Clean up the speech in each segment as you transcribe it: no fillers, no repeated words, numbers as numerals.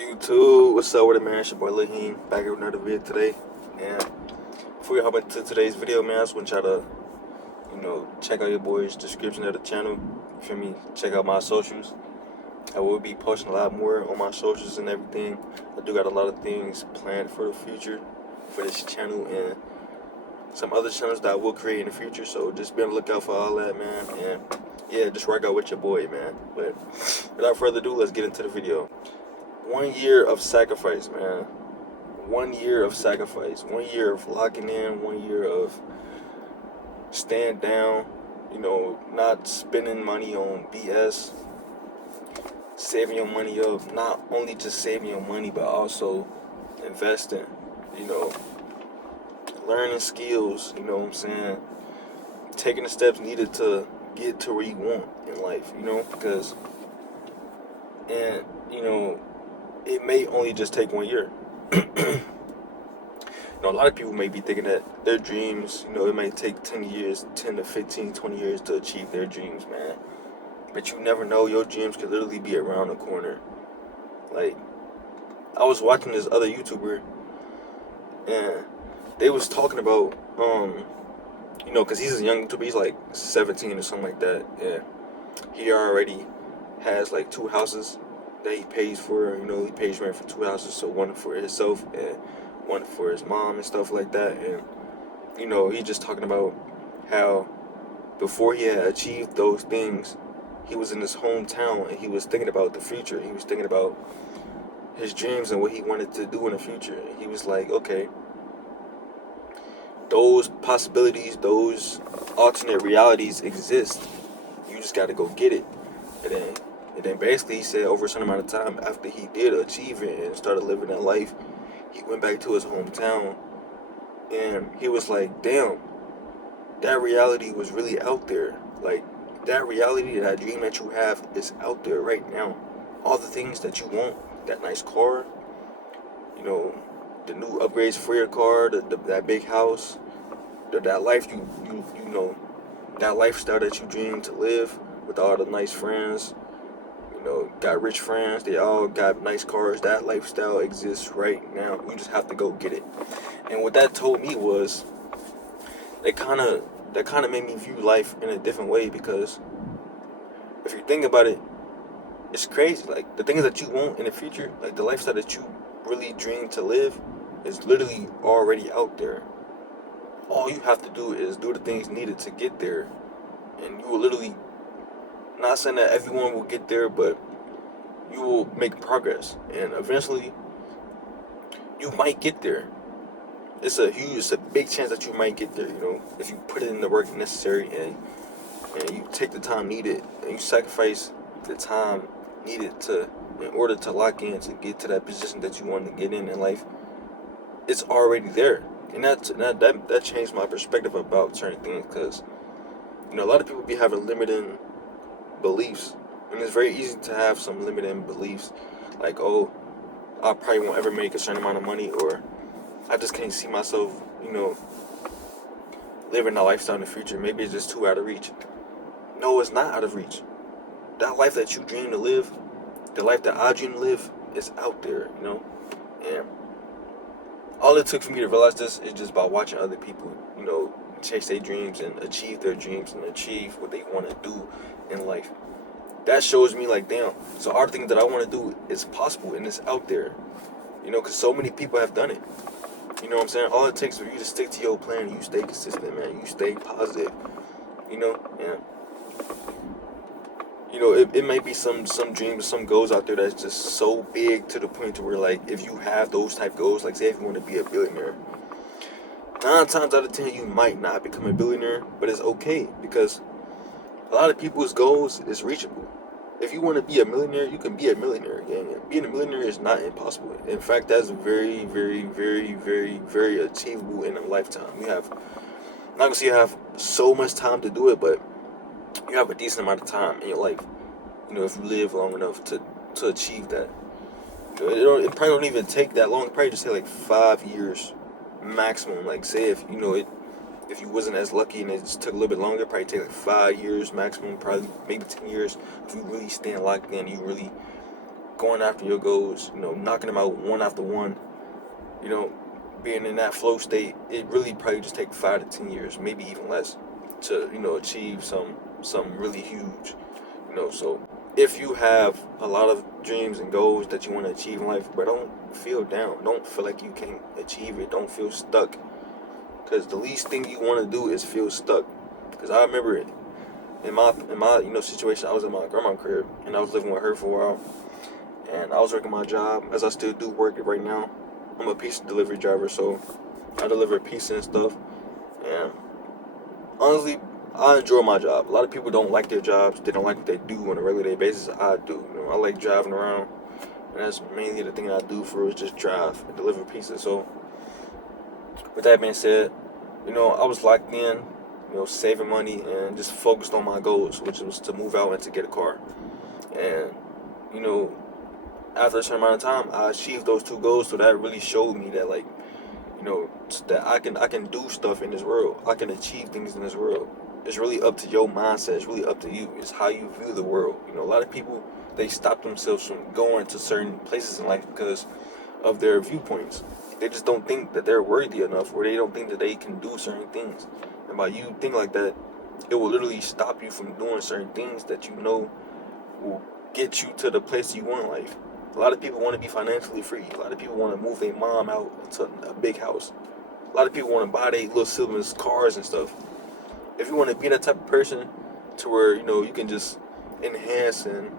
YouTube, what's up with it, man? It's your boy Laheen back here with another video today. And before we hop into today's video, man, I just want y'all to, check out your boy's description of the channel. You feel me? Check out my socials. I will be posting a lot more on my socials and everything. I do got a lot of things planned for the future for this channel and some other channels that I will create in the future. So just be on the lookout for all that, man. And yeah, just work out with your boy, man. But without further ado, let's get into the video. 1 year of sacrifice, man. 1 year of sacrifice. 1 year of locking in. 1 year of staying down. Not spending money on BS. Saving your money up. Not only just saving your money, but also investing. Learning skills. You know what I'm saying? Taking the steps needed to get to where you want in life. Because, and, it may only just take 1 year. A lot of people may be thinking that their dreams, it may take 10 years, 10 to 15, 20 years to achieve their dreams, man. But you never know, your dreams could literally be around the corner. Like, I was watching this other YouTuber, and they was talking about, because he's a young YouTuber, he's like 17 or something like that, and he already has like 2 houses that he pays for. He pays rent for 2 houses, so one for himself and one for his mom and stuff like that. And he's just talking about how before he had achieved those things, he was in his hometown and he was thinking about the future. He was thinking about his dreams and what he wanted to do in the future. And he was like, okay, those possibilities, those alternate realities exist. You just got to go get it. And then basically he said over a certain amount of time after he did achieve it and started living that life, he went back to his hometown and he was like, damn, that reality was really out there. Like, that reality, that dream that you have is out there right now. All the things that you want, that nice car, the new upgrades for your car, that big house, that life that lifestyle that you dream to live with all the nice friends, got rich friends, they all got nice cars. That lifestyle exists right now. You just have to go get it. And what that told me was, that kind of made me view life in a different way, because if you think about it, it's crazy. Like, the things that you want in the future, like the lifestyle that you really dream to live, is literally already out there. All you have to do is do the things needed to get there, and you will literally, not saying that everyone will get there, but you will make progress, and eventually you might get there. It's a big chance that you might get there, if you put in the work necessary and you take the time needed and you sacrifice the time needed in order to lock in to get to that position that you want to get in life. It's already there, and that changed my perspective about certain things, because a lot of people be having limiting beliefs, and it's very easy to have some limiting beliefs, like, oh, I probably won't ever make a certain amount of money, or I just can't see myself, living that lifestyle in the future. Maybe it's just too out of reach. No, it's not out of reach. That life that you dream to live, the life that I dream to live, is out there, And all it took for me to realize this is just by watching other people, chase their dreams and achieve their dreams and achieve what they want to do in life. That shows me, like, damn, so all the things that I want to do is possible and it's out there. Because so many people have done it. You know what I'm saying? All it takes for you to stick to your plan, you stay consistent, man. You stay positive. And it may be some dreams, some goals out there that's just so big to the point to where, like, if you have those type goals, like, say if you want to be a billionaire, 9 times out of 10 you might not become a billionaire, but it's okay, because a lot of people's goals is reachable. If you want to be a millionaire, you can be a millionaire. And being a millionaire is not impossible. In fact, that's very, very, very, very, very achievable in a lifetime. I'm not gonna say you have so much time to do it, but you have a decent amount of time in your life. If you live long enough to achieve that. It probably don't even take that long. It probably just take like 5 years maximum. Like, say if you wasn't as lucky and it just took a little bit longer, probably take like 5 years maximum, probably maybe 10 years, if you really stand locked in, you really going after your goals, knocking them out one after one, you know, being in that flow state, it really probably just take 5 to 10 years, maybe even less, to achieve some really huge. So if you have a lot of dreams and goals that you want to achieve in life, but don't feel down. Don't feel like you can't achieve it. Don't feel stuck. Because the least thing you want to do is feel stuck. Because I remember it in my situation. I was in my grandma's crib and I was living with her for a while, and I was working my job, as I still do work it right now. I'm a pizza delivery driver, so I deliver pizza and stuff. And honestly, I enjoy my job. A lot of people don't like their jobs. They don't like what they do on a regular day basis. I do. I like driving around, and that's mainly the thing I do for is just drive and deliver pizza. So, with that being said, I was locked in, saving money and just focused on my goals, which was to move out and to get a car. And, you know, after a certain amount of time, I achieved those two goals. So that really showed me that, like, that I can do stuff in this world. I can achieve things in this world. It's really up to your mindset. It's really up to you. It's how you view the world. A lot of people, they stop themselves from going to certain places in life because of their viewpoints. They just don't think that they're worthy enough, or they don't think that they can do certain things. And by you think like that, it will literally stop you from doing certain things that will get you to the place you want in life. A lot of people want to be financially free. A lot of people want to move their mom out to a big house. A lot of people want to buy their little siblings cars and stuff. If you want to be that type of person to where, you can just enhance and,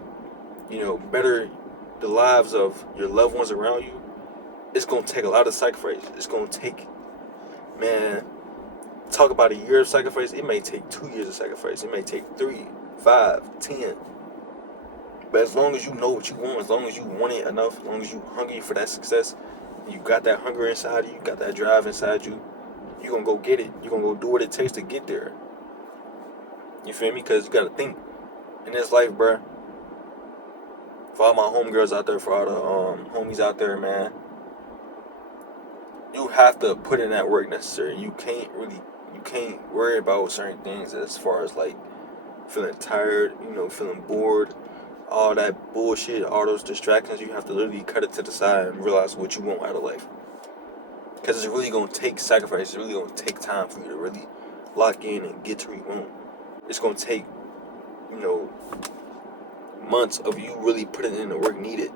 better the lives of your loved ones around you, it's going to take a lot of sacrifice. It's going to take, man, talk about a year of sacrifice. It may take 2 years of sacrifice. It may take 3, 5, 10. But as long as you know what you want, as long as you want it enough, as long as you hungry for that success, you got that hunger inside you, you got that drive inside you, you're going to go get it. You're going to go do what it takes to get there. You feel me? Because you got to think, in this life, bruh, for all my homegirls out there, for all the homies out there, man, you have to put in that work necessary. You can't worry about certain things as far as like feeling tired, feeling bored, all that bullshit, all those distractions. You have to literally cut it to the side and realize what you want out of life. Because it's really going to take sacrifice. It's really going to take time for you to really lock in and get to where you want. It's going to take, months of you really putting in the work needed.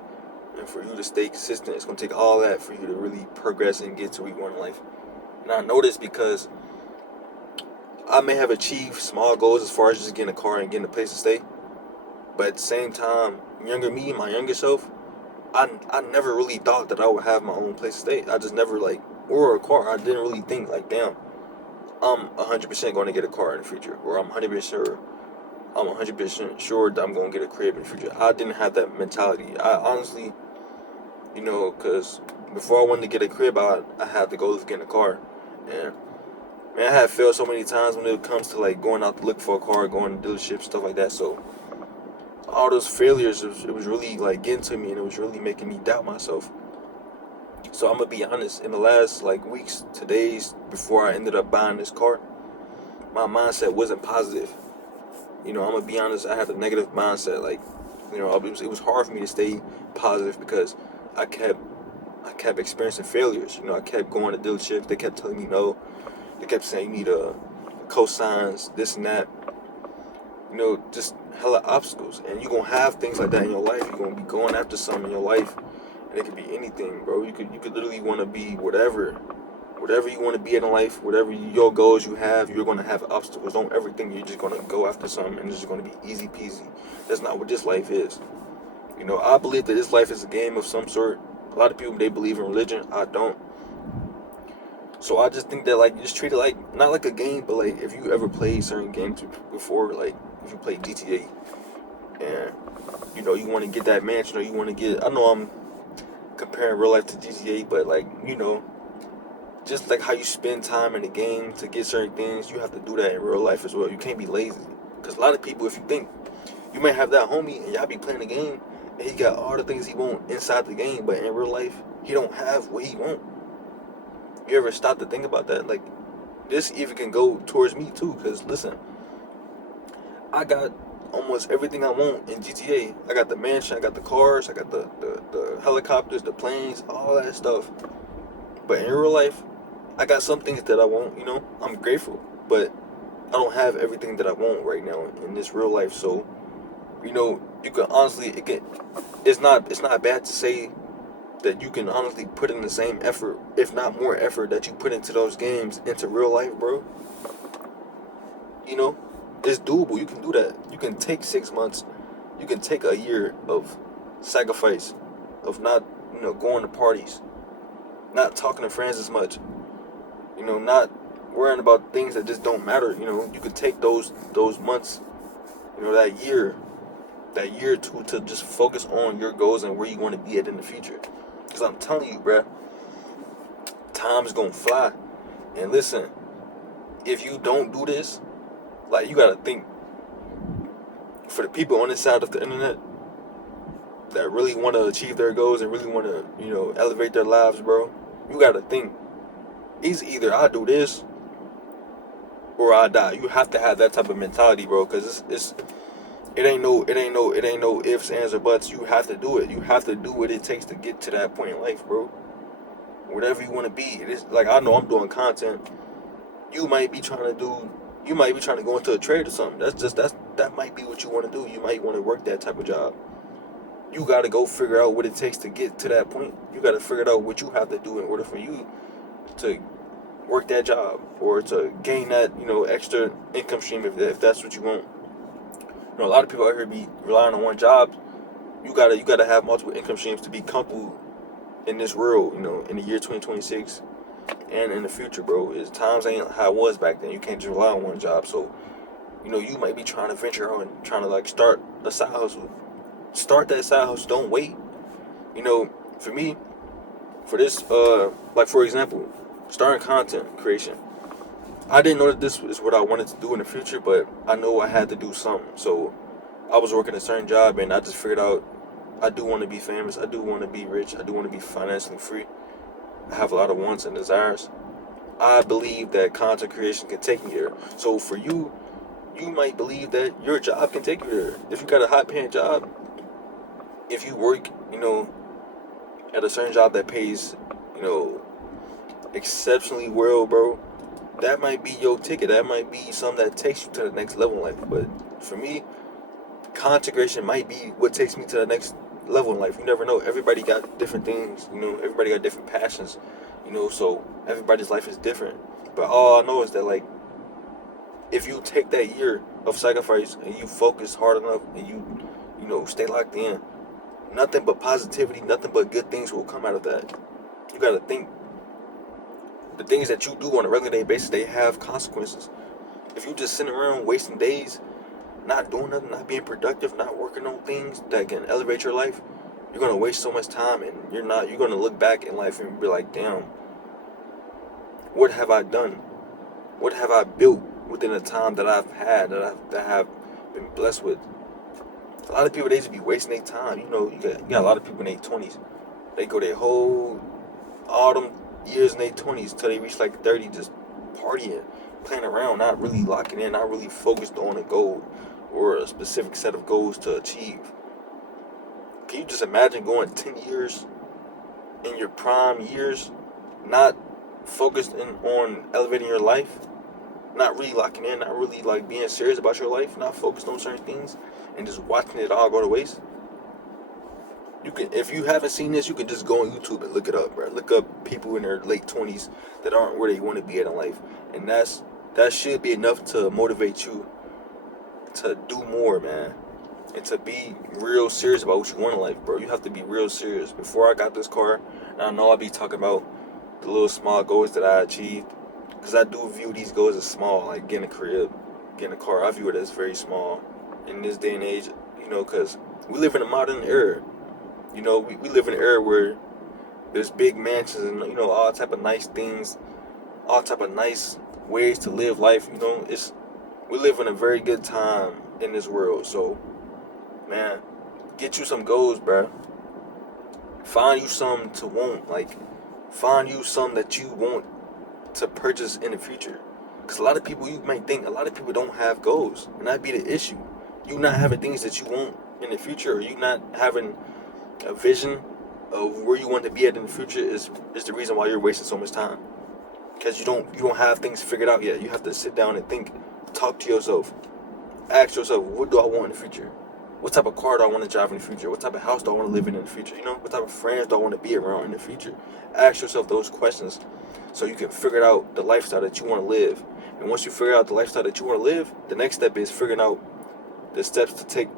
And for you to stay consistent, it's going to take all that for you to really progress and get to where you want in life. And I know this because I may have achieved small goals as far as just getting a car and getting a place to stay. But at the same time, younger me, my younger self, I never really thought that I would have my own place to stay. I just never, or a car. I didn't really think, damn, I'm 100% going to get a car in the future. Or I'm 100% sure that I'm going to get a crib in the future. I didn't have that mentality. I honestly, because before I wanted to get a crib, I had the goal of getting a car. And, man, I have failed so many times when it comes to, going out to look for a car, going to dealerships, stuff like that. So, all those failures, it was really, getting to me, and it was really making me doubt myself. So, I'm going to be honest. In the last, weeks to days before I ended up buying this car, my mindset wasn't positive. I'm going to be honest, I had a negative mindset. It was hard for me to stay positive because I kept experiencing failures. I kept going to dealerships. They kept telling me no. They kept saying you need cosigns, this and that. Just hella obstacles. And you're going to have things like that in your life. You're going to be going after something in your life. And it could be anything, bro. You could literally want to be whatever you want to be in life, whatever your goals you have, you're going to have obstacles. Don't ever think you're just going to go after something and it's just going to be easy peasy. That's not what this life is. I believe that this life is a game of some sort. A lot of people, they believe in religion. I don't. So I just think that, you just treat it not like a game, but if you ever played certain games before, if you played GTA and, you want to get that mansion, or you want to get, I know I'm comparing real life to GTA, but just like how you spend time in the game to get certain things, you have to do that in real life as well. You can't be lazy. Because a lot of people, if you think, you may have that homie and y'all be playing the game and he got all the things he want inside the game, but in real life, he don't have what he want. You ever stop to think about that? This even can go towards me too. Because listen, I got almost everything I want in GTA. I got the mansion, I got the cars, I got the helicopters, the planes, all that stuff. But in real life, I got some things that I want, I'm grateful. But I don't have everything that I want right now in this real life. So, you can honestly, it's not bad to say that you can honestly put in the same effort, if not more effort, that you put into those games into real life, bro. You know, it's doable. You can do that. You can take 6 months. You can take a year of sacrifice, of not, going to parties, not talking to friends as much. Not worrying about things that just don't matter. You could take those months, that year to just focus on your goals and where you want to be at in the future. Because I'm telling you, bruh, time's gonna fly. And listen, if you don't do this, like, you gotta think, for the people on this side of the internet that really want to achieve their goals and really want to, elevate their lives, bro, you gotta think, it's either I do this or I die. You have to have that type of mentality, bro, because it ain't no ifs, ands, or buts. You have to do it. You have to do what it takes to get to that point in life, bro. Whatever you want to be. It is like, I know I'm doing content. You might be trying to go into a trade or something. That might be what you want to do. You might want to work that type of job. You got to go figure out what it takes to get to that point. You got to figure out what you have to do in order for you to work that job or to gain that, extra income stream if that's what you want. A lot of people out here be relying on one job. You gotta have multiple income streams to be comfortable in this world, in the year 2026 and in the future, bro. Times ain't how it was back then. You can't just rely on one job. So, you might be trying to venture out and trying to, like, start a side hustle. Start that side hustle. Don't wait. For me, for this, like, for example, starting content creation. I didn't know that this is what I wanted to do in the future, but I know I had to do something. So I was working a certain job, and I just figured out I do want to be famous. I do want to be rich. I do want to be financially free. I have a lot of wants and desires. I believe that content creation can take me there. So for you, you might believe that your job can take you there. If you got a high-paying job, if you work, at a certain job that pays, exceptionally well, bro, that might be your ticket. That might be something that takes you to the next level in life. But for me, content creation might be what takes me to the next level in life. You never know. Everybody got different things. Everybody got different passions. So everybody's life is different. But all I know is that, like, if you take that year of sacrifice and you focus hard enough and you stay locked in, nothing but positivity, nothing but good things will come out of that. You got to think, the things that you do on a regular day basis, they have consequences. If you just sitting around wasting days, not doing nothing, not being productive, not working on things that can elevate your life, you're gonna waste so much time, and you're gonna look back in life and be like, damn, what have I done? What have I built within the time that I've had, that I have been blessed with? A lot of people, they just be wasting their time. You got a lot of people in their 20s. They go their whole autumn years in their 20s till they reach like 30, just partying, playing around, not really locking in, not really focused on a goal or a specific set of goals to achieve. Can you just imagine going 10 years in your prime years, not focused on elevating your life, not really locking in, not really, like, being serious about your life, not focused on certain things, and just watching it all go to waste? If you haven't seen this, you can just go on YouTube and look it up, bro. Look up people in their late 20s that aren't where they want to be at in life, and that should be enough to motivate you to do more, man, and to be real serious about what you want in life, bro. You have to be real serious. Before I got this car, and I know I'll be talking about the little small goals that I achieved, because I do view these goals as small, like getting a crib, getting a car. I view it as very small in this day and age, because we live in a modern era. We live in an era where there's big mansions and, all type of nice things, all type of nice ways to live life. We live in a very good time in this world. So, man, get you some goals, bro. Find you something to want. Like, find you something that you want to purchase in the future. Because a lot of people, you might think, a lot of people don't have goals. And that'd be the issue. you not having things that you want in the future, or you not having a vision of where you want to be at in the future is the reason why you're wasting so much time. Because you don't have things figured out yet. You have to sit down and think, talk to yourself, ask yourself, what do I want in the future? What type of car do I want to drive in the future? What type of house do I want to live in the future? You know, what type of friends do I want to be around in the future? Ask yourself those questions so you can figure out the lifestyle that you want to live. And once you figure out the lifestyle that you want to live, the next step is figuring out the steps to take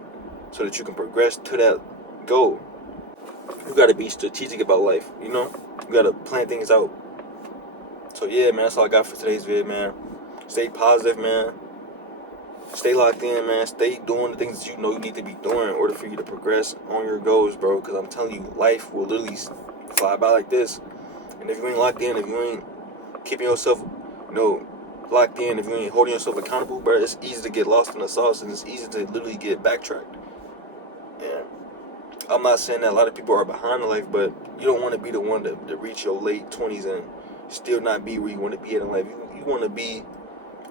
so that you can progress to that goal. You got to be strategic about life, you know? You got to plan things out. So yeah, man, that's all I got for today's video, man. Stay positive, man. Stay locked in, man. Stay doing the things that you know you need to be doing in order for you to progress on your goals, bro. Because I'm telling you, life will literally fly by like this. And if you ain't locked in, if you ain't keeping yourself, locked in, if you ain't holding yourself accountable, bro, it's easy to get lost in the sauce, and it's easy to literally get backtracked. Yeah. I'm not saying that a lot of people are behind in life, but you don't want to be the one to reach your late 20s and still not be where you want to be in life. You want to be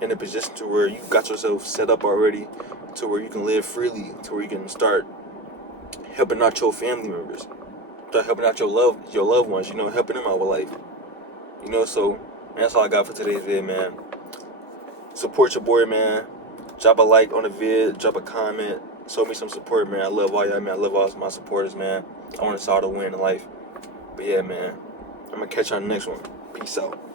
in a position to where you got yourself set up already, to where you can live freely, to where you can start helping out your family members, start helping out your loved ones, helping them out with life. So man, that's all I got for today's video, man. Support your boy, man. Drop a like on the vid, drop a comment, show me some support, man. I love all y'all, man. I love all my supporters, man. I want us all to win in life. But yeah, man, I'm gonna catch you on the next one. Peace out.